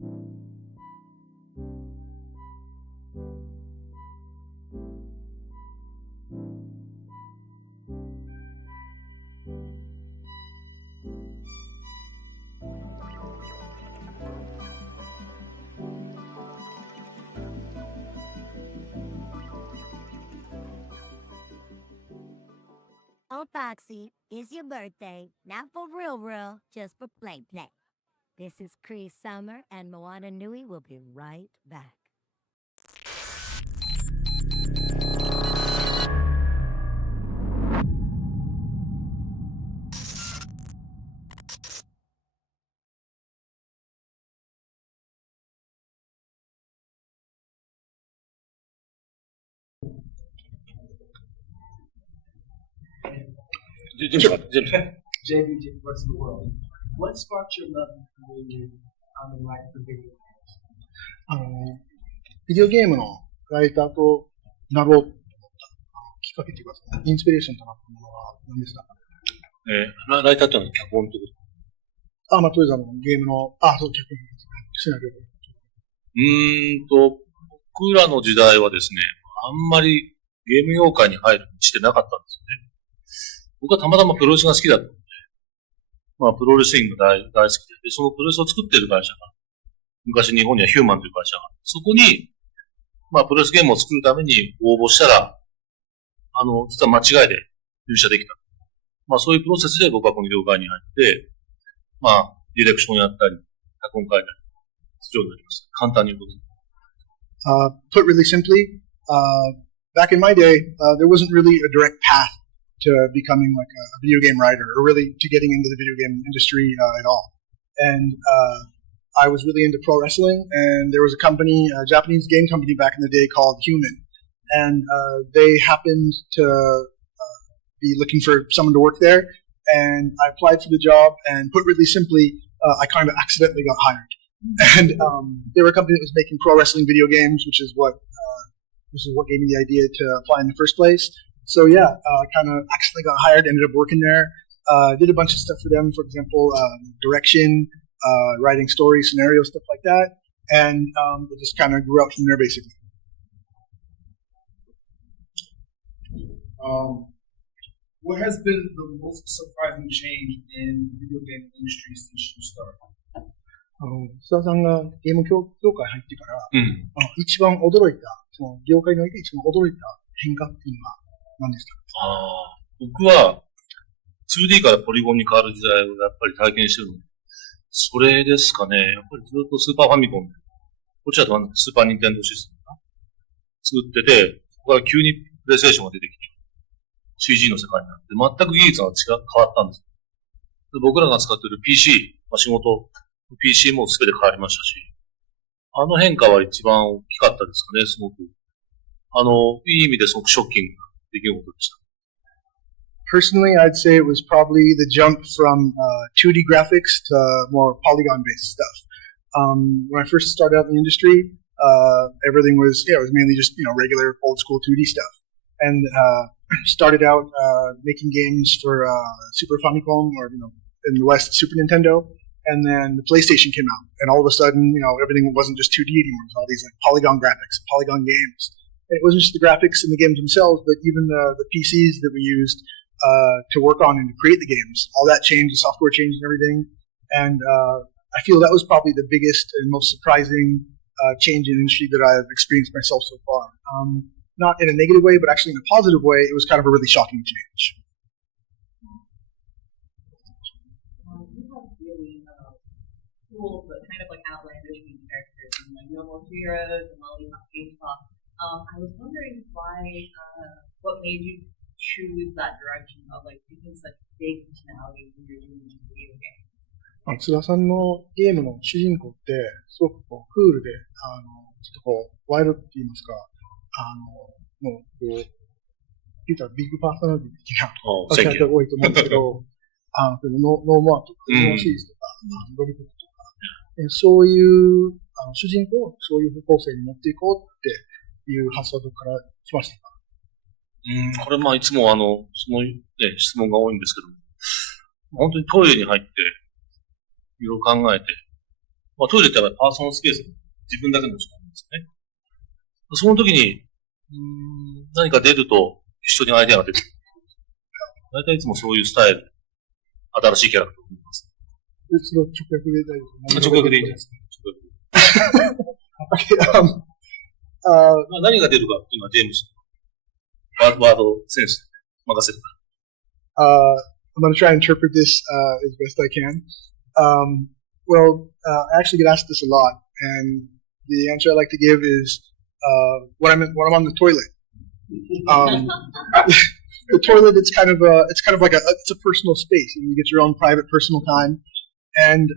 Oh, Foxy, it's your birthday. Not for real, just for play. This is Cree Summer, and Moana Nui will be right back. JBJ, what's the world? What sparked your love and created the life for video games? ビデオゲームのライターとなろうと思ったきっかけというか、インスピレーションとなったものは何ですか？ライターってのは脚本ってこと？まあ、とりあえずゲームの、そう、脚本ですね。僕らの時代はですね、あんまりゲーム業界に入るにしてなかったんですよね。僕はたまたまプロレスが好きだったので、プロレスリングが大好きで、そのプロレスを作っている会社が、昔日本にはヒューマンという会社が、そこに、プロレスゲームを作るために応募したら、実は間違いで入社できた。そういうプロセスで僕はこの業界に入って、ディレクションやったり、脚本書いたり、するようになりました。簡単に言うと。Put really simply, back in my day, there wasn't really a direct path to becoming like a video game writer or really to getting into the video game industry at all. And I was really into pro wrestling, and there was a company, a Japanese game company back in the day called Human. And they happened to be looking for someone to work there. And I applied for the job, and put really simply, I kind of accidentally got hired. And they were a company that was making pro wrestling video games, which is what gave me the idea to apply in the first place. So yeah, kind of accidentally got hired, ended up working there, did a bunch of stuff for them, for example, direction, writing stories, scenarios, stuff like that. And it just kind of grew out from there, basically. What has been the most surprising change in the video game industry since you started? 須田さんがゲーム業界入ってから、一番驚いた、その業界において一番驚いた変化っていうのは何ですか？僕は 2D からポリゴンに変わる時代をやっぱり体験してるので、それですかね。やっぱりずっとスーパーファミコン、こっちだとスーパーニンテンドーシステムかな作ってて、そこから急にプレイステーションが出てきて、CG の世界になって、全く技術が変わったんです。で僕らが使っている PC、仕事、PC も全て変わりましたし、あの変化は一番大きかったですかね、すごく。いい意味ですごくショッキングな出来事でした。Personally, I'd say it was probably the jump from 2D graphics to more polygon-based stuff. When I first started out in the industry, everything was, it was mainly just, regular old-school 2D stuff. And started out making games for Super Famicom, or, in the West, Super Nintendo. And then the PlayStation came out, and all of a sudden, everything wasn't just 2D anymore. It was all these polygon graphics, polygon games. And it wasn't just the graphics in the games themselves, but even the PCs that we used to work on and to create the games. All that changed, the software changed and everything. And I feel that was probably the biggest and most surprising change in industry that I've experienced myself so far. Not in a negative way, but actually in a positive way. It was kind of a really shocking change. Cool, but kind of outlandish main characters, and normal heroes and lollipop GameStop. I was wondering what made you choose that direction of taking such big personalities when you're doing these video games? 津田さんのゲームの主人公ってすごくクールで、ちょっとワイルドって言いますか、もう言ったらビッグパーソナリティ的なキャラクターが多いと思うんですけど、ノーモアとか、ノーシリーズとか、ロリコとか、そういう主人公をそういう方向性に持っていこうっていう発想から来ましたか？これいつもその、質問が多いんですけども、本当にトイレに入って、いろいろ考えて、まあトイレってやっぱりパーソナルスペース、自分だけの時間なんですよね。その時に、何か出ると一緒にアイデアが出てくる。大体いつもそういうスタイル。新しいキャラクターを見ます。直訳で大丈夫。直訳でいいんじゃないですか。何が出るかっていうのはジェームスのワードセンスで任せるから。I'm going to try and interpret this as best I can. I actually get asked this a lot, and the answer I like to give is when I'm on the toilet. The toilet, it's kind of like it's a personal space, and you get your own private personal time, and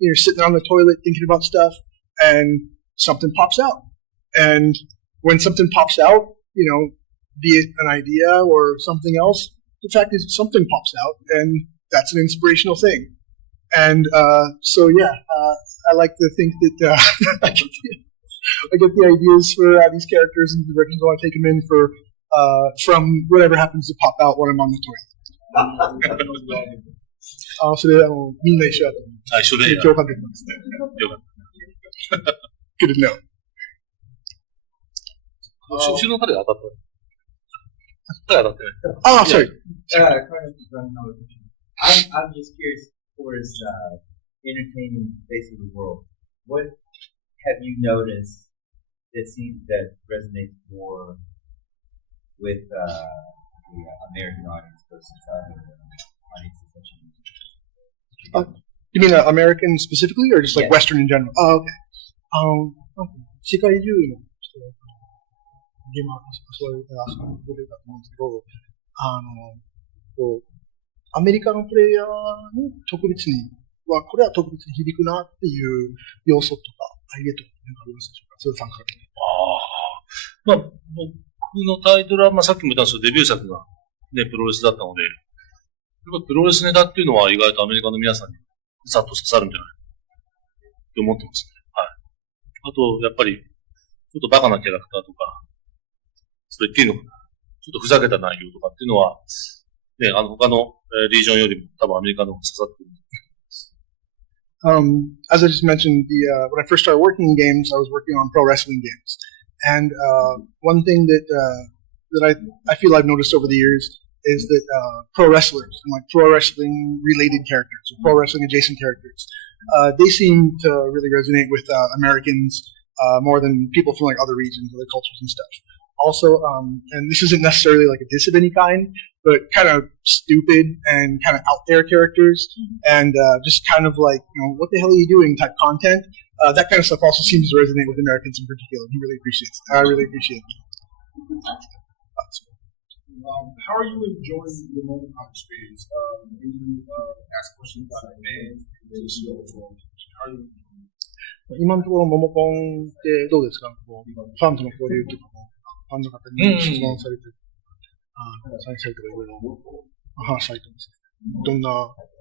you're sitting on the toilet thinking about stuff, and something pops out. And when something pops out, be it an idea or something else, the fact is something pops out, and that's an inspirational thing. And I like to think that I get the ideas for these characters and the directions I want to take them in from whatever happens to pop out when I'm on the toilet. それみんな一緒だと思う。一緒でいいな。共感できますね。よかった。Good to know. 後ろの彼が当たった。彼当たってない。Sorry. I'm just curious towards entertaining the face of the world. What have you noticed that resonates more with the American audience versus other audiences that you You mean American specifically, or just like Western in general? Oh, okay. 世界中の人がゲームアーティストそういうプレイだと思うんですけど、アメリカのプレイヤーに特別にこれは特別に響くなっていう要素とかアイデアとか何かありますでしょうか、それ参加僕のタイトルは、さっきも言ったんですけど、デビュー作がね、プロレスだったので、やっぱプロレスネタっていうのは意外とアメリカの皆さんにさっと刺さるんじゃないかと思ってますね。はい。あと、やっぱり、ちょっとバカなキャラクターとか、それっきりの、ちょっとふざけた内容とかっていうのは、ね、他のリージョンよりも多分アメリカの方が刺さってる。As I just mentioned, when I first started working in games, I was working on pro wrestling games. And one thing that I feel I've noticed over the years is that pro wrestlers and like pro wrestling related characters or pro wrestling adjacent characters, they seem to really resonate with Americans more than people from like other regions, other cultures and stuff. Also, and this isn't necessarily like a diss of any kind, but kind of stupid and kind of out there characters, and just kind of like, what the hell are you doing type content. That kind of stuff also seems to resonate with Americans in particular. He really appreciates it. I really appreciate it. How are you enjoying the MomoCon experience? When you ask questions about the fans, how are you? 今のところモモコンってどうですか？ファンとの交流とかも、ファンの方に質問されて、再生とかいろいろ話されてますね。どんな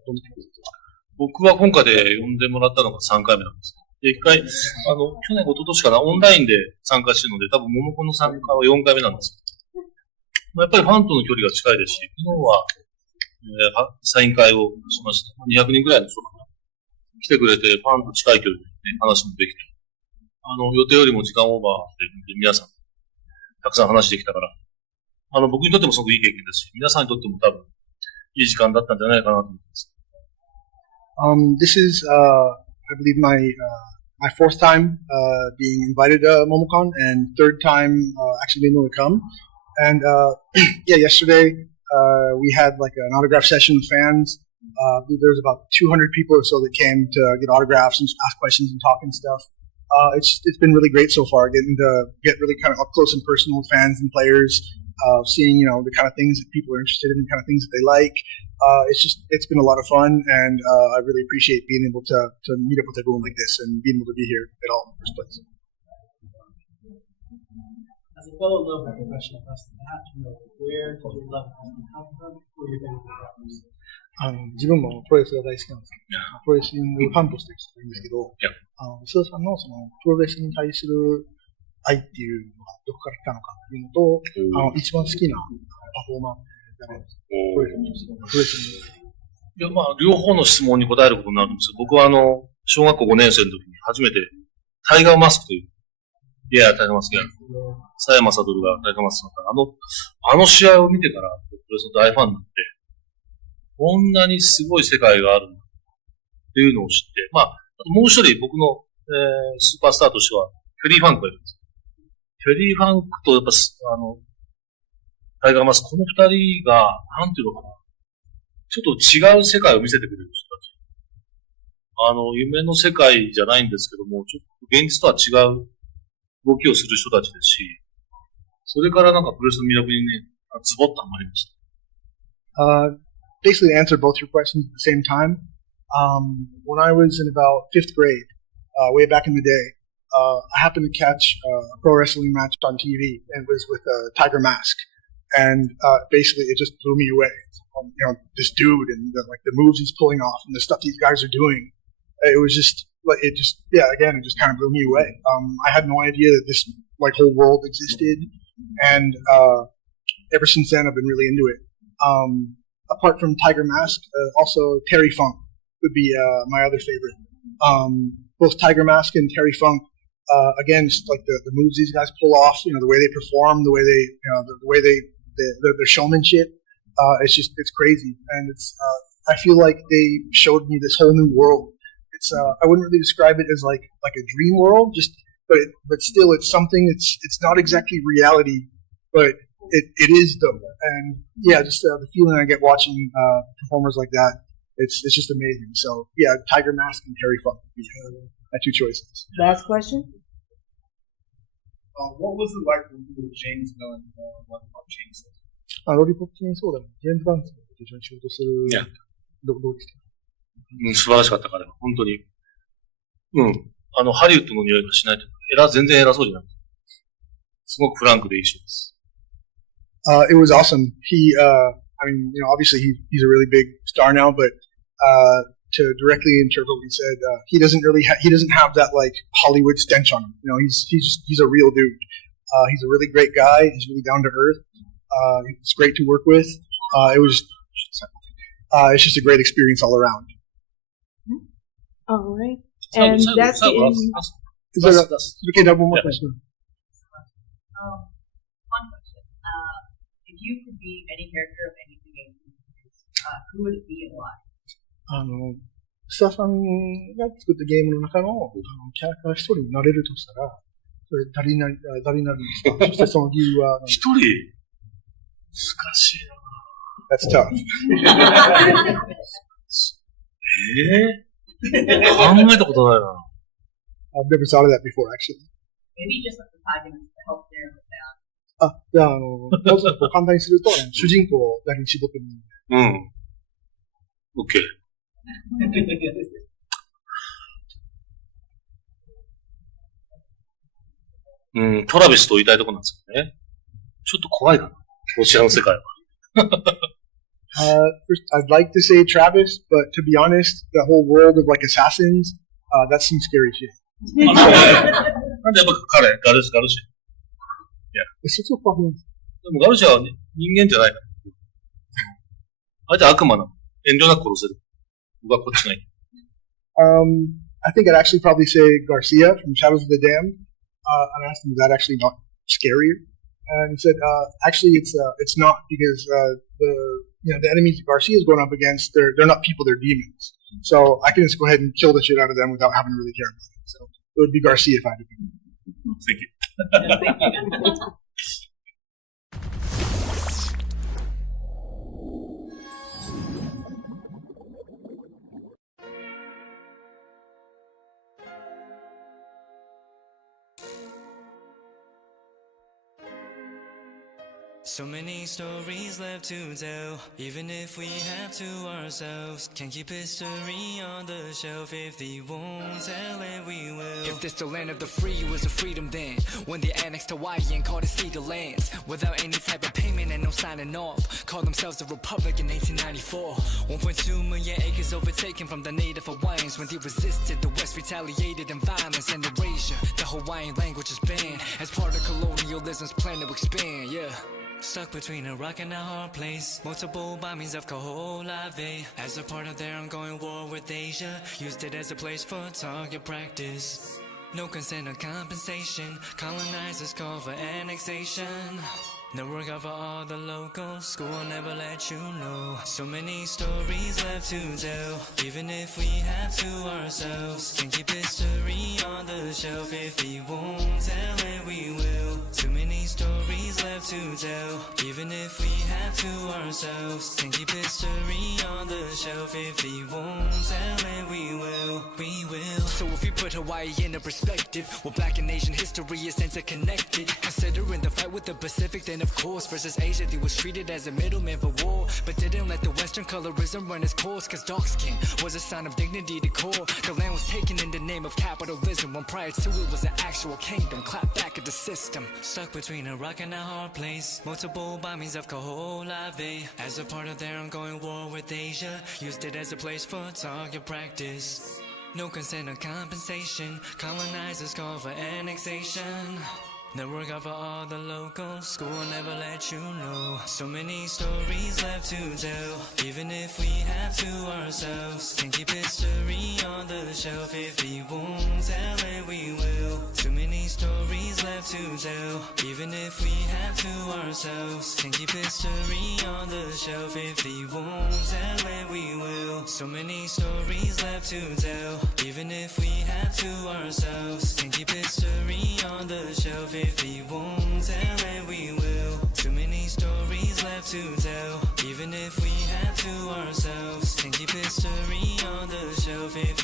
ですか？僕は今回で呼んでもらったのが3回目なんです。で、1回、去年、一昨年かな、オンラインで参加してるので、多分、モモコンの参加は4回目なんです。やっぱりファンとの距離が近いですし、昨日は、サイン会をしました。200人くらいの人が来てくれて、ファンと近い距離で、話もできて、予定よりも時間オーバーで、皆さん、たくさん話できたから、僕にとってもすごくいい経験ですし、皆さんにとっても多分、いい時間だったんじゃないかなと思います。This is, I believe, my fourth time being invited to MomoCon, and third time actually being able to come. And yesterday we had like an autograph session with fans. I believe there was about 200 people or so that came to get autographs and ask questions and talk and stuff. It's been really great so far, getting to get really kind of up close and personal with fans and players, seeing the kind of things that people are interested in, the kind of things that they like. It's been a lot of fun, and I really appreciate being able to meet up with everyone like this and being able to be here at all in the first place. As a fellow lover of professional wrestling, I have to know where does your love wrestling come from? Who are your favorite wrestlers? 自分もプロレスが大好きなんですけど、プロレスリングファンとしているんですけど、須田さんのそのプロレスに対する愛っていうのがどこから来たのかっていうのと、一番好きなパフォーマー誰ですか？プロレスリング。いや、両方の質問に答えることになるんですけど、僕は小学校5年生の時に初めてタイガーマスクという、いや、タイガーマスクや、佐山悟がタイガーマスクだったあの試合を見てから、プロレスの大ファンになって、こんなにすごい世界があるんだっていうのを知って、まあ、もう一人僕の、スーパースターとしては、フェリーファンクがいるんです。フェリーファンクとやっぱ、タイガーマスク、この二人が、なんていうのかな、ちょっと違う世界を見せてくれる人たち。夢の世界じゃないんですけども、ちょっと現実とは違う動きをする人たちですし、それからなんかプロレスの魅力にね、ズボッとハマりました。Basically to answer both your questions at the same time. When I was in about 5th grade, way back in the day, I happened to catch a pro wrestling match on TV, and it was with Tiger Mask. And basically, it just blew me away. This dude and the moves he's pulling off and the stuff these guys are doing. It was just it just kind of blew me away. I had no idea that this whole world existed, and ever since then, I've been really into it. Apart from Tiger Mask, also Terry Funk would be my other favorite. Both Tiger Mask and Terry Funk, again, just like the moves these guys pull off, the way they perform, the way they their showmanship, it's crazy, and I feel like they showed me this whole new world. I wouldn't really describe it as like a dream world, but still it's something. It's not exactly reality, but it is though. And yeah, just the feeling I get watching performers like that, it's just amazing. So yeah, Tiger Mask and Terry Funk would be my two choices. Last question. What was it like when you were James Herndon on Chainsaw? ロリポップチェーンソーダのジェームズ・バンクスと一緒に仕事する。いや。どうですか？素晴らしかったから、本当に。ハリウッドの匂いがしないというか、全然偉そうじゃなくて、すごくフランクでいい人です。It was awesome. Obviously he's a really big star now, but to directly interpret what he said, he doesn't have that like Hollywood stench on him. He's a real dude. He's a really great guy. He's really down to earth. It's great to work with. It's just a great experience all around. All right. And that's the end. Okay, now one more question. One question. If you could be any character of any game, who would it be and why? スタさんが作ったゲームの中のキャラクター一人になれるとしたら、それ誰になるんですか？そしてその理由は一人難しいな。That's tough. 考えたことないな。I've never thought of that before, actually. Maybe just the protagonist to help narrow it down. じゃあ、もうちょっと簡単にすると、主人公だけに絞ってみる。OK。トラビスと言いたいところなんですけどね。ちょっと怖いかな。こちらの世界は。First, I'd like to say Travis, but to be honest, the whole world of like assassins, that's some scary shit. なんでやっぱ彼、ガルシア。いや。そこはでもガルシアは人間じゃないから。あいつは悪魔なの。遠慮なく殺せる。僕はこっちがいい。I think I'd actually probably say Garcia from Shadows of the Damned. And asked him, is that actually not scarier? And he said, actually, it's not because the enemies Garcia is going up against, they're not people, they're demons. So I can just go ahead and kill the shit out of them without having to really care about it. So it would be Garcia if I had to be. Thank you. So many stories left to tell, even if we have to ourselves. Can't keep history on the shelf. If they won't tell it, we will. If this the land of the free, it was a freedom then. When they annexed Hawaii and called it legal lands, without any type of payment and no signing off. Called themselves a republic in 1894. 1.2 million acres overtaken from the native Hawaiians. When they resisted, the West retaliated in violence and erasure. The Hawaiian language is banned as part of colonialism's plan to expand, yeah. Stuck between a rock and a hard place. Multiple bombings of Koholave. As a part of their ongoing war with Asia, used it as a place for target practice. No consent or compensation. Colonizers call for annexation. No regard for all the locals. School will never let you know. So many stories left to tell. Even if we have to ourselves. Can keep history on the shelf. If we won't tell it, we will. Too many stories left to tell. Even if we have to ourselves. Can keep history on the shelf. If we won't tell it, we will. We will. So if we put Hawaii into perspective, well, Black and Asian history is interconnected. Considering the fight with the Pacific, then of course versus Asia, they was treated as a middleman for war, but didn't let the Western colorism run its course. Cause dark skin was a sign of dignity to core. The land was taken in the name of capitalism, when prior to it was an actual kingdom. Clap back at the system. Stuck between a rock and a hard place. Multiple bombings of Koholave. As a part of their ongoing war with Asia, used it as a place for target practice. No consent or compensation. Colonizers call for annexation. No regard for all the locals. School will never let you know. So many stories left to tell. Even if we have to ourselves. Can keep history on the shelf. If we won't tell it, we will. Too many stories left to tell. Even if we have to ourselves. Can keep history on the shelf. If we won't tell it, we will. So many stories left to tell. Even if we have to ourselves. Can keep history on the shelf. If we won't tell it, we will. Too many stories left to tell. Even if we have to ourselves. Can keep history on the shelf. If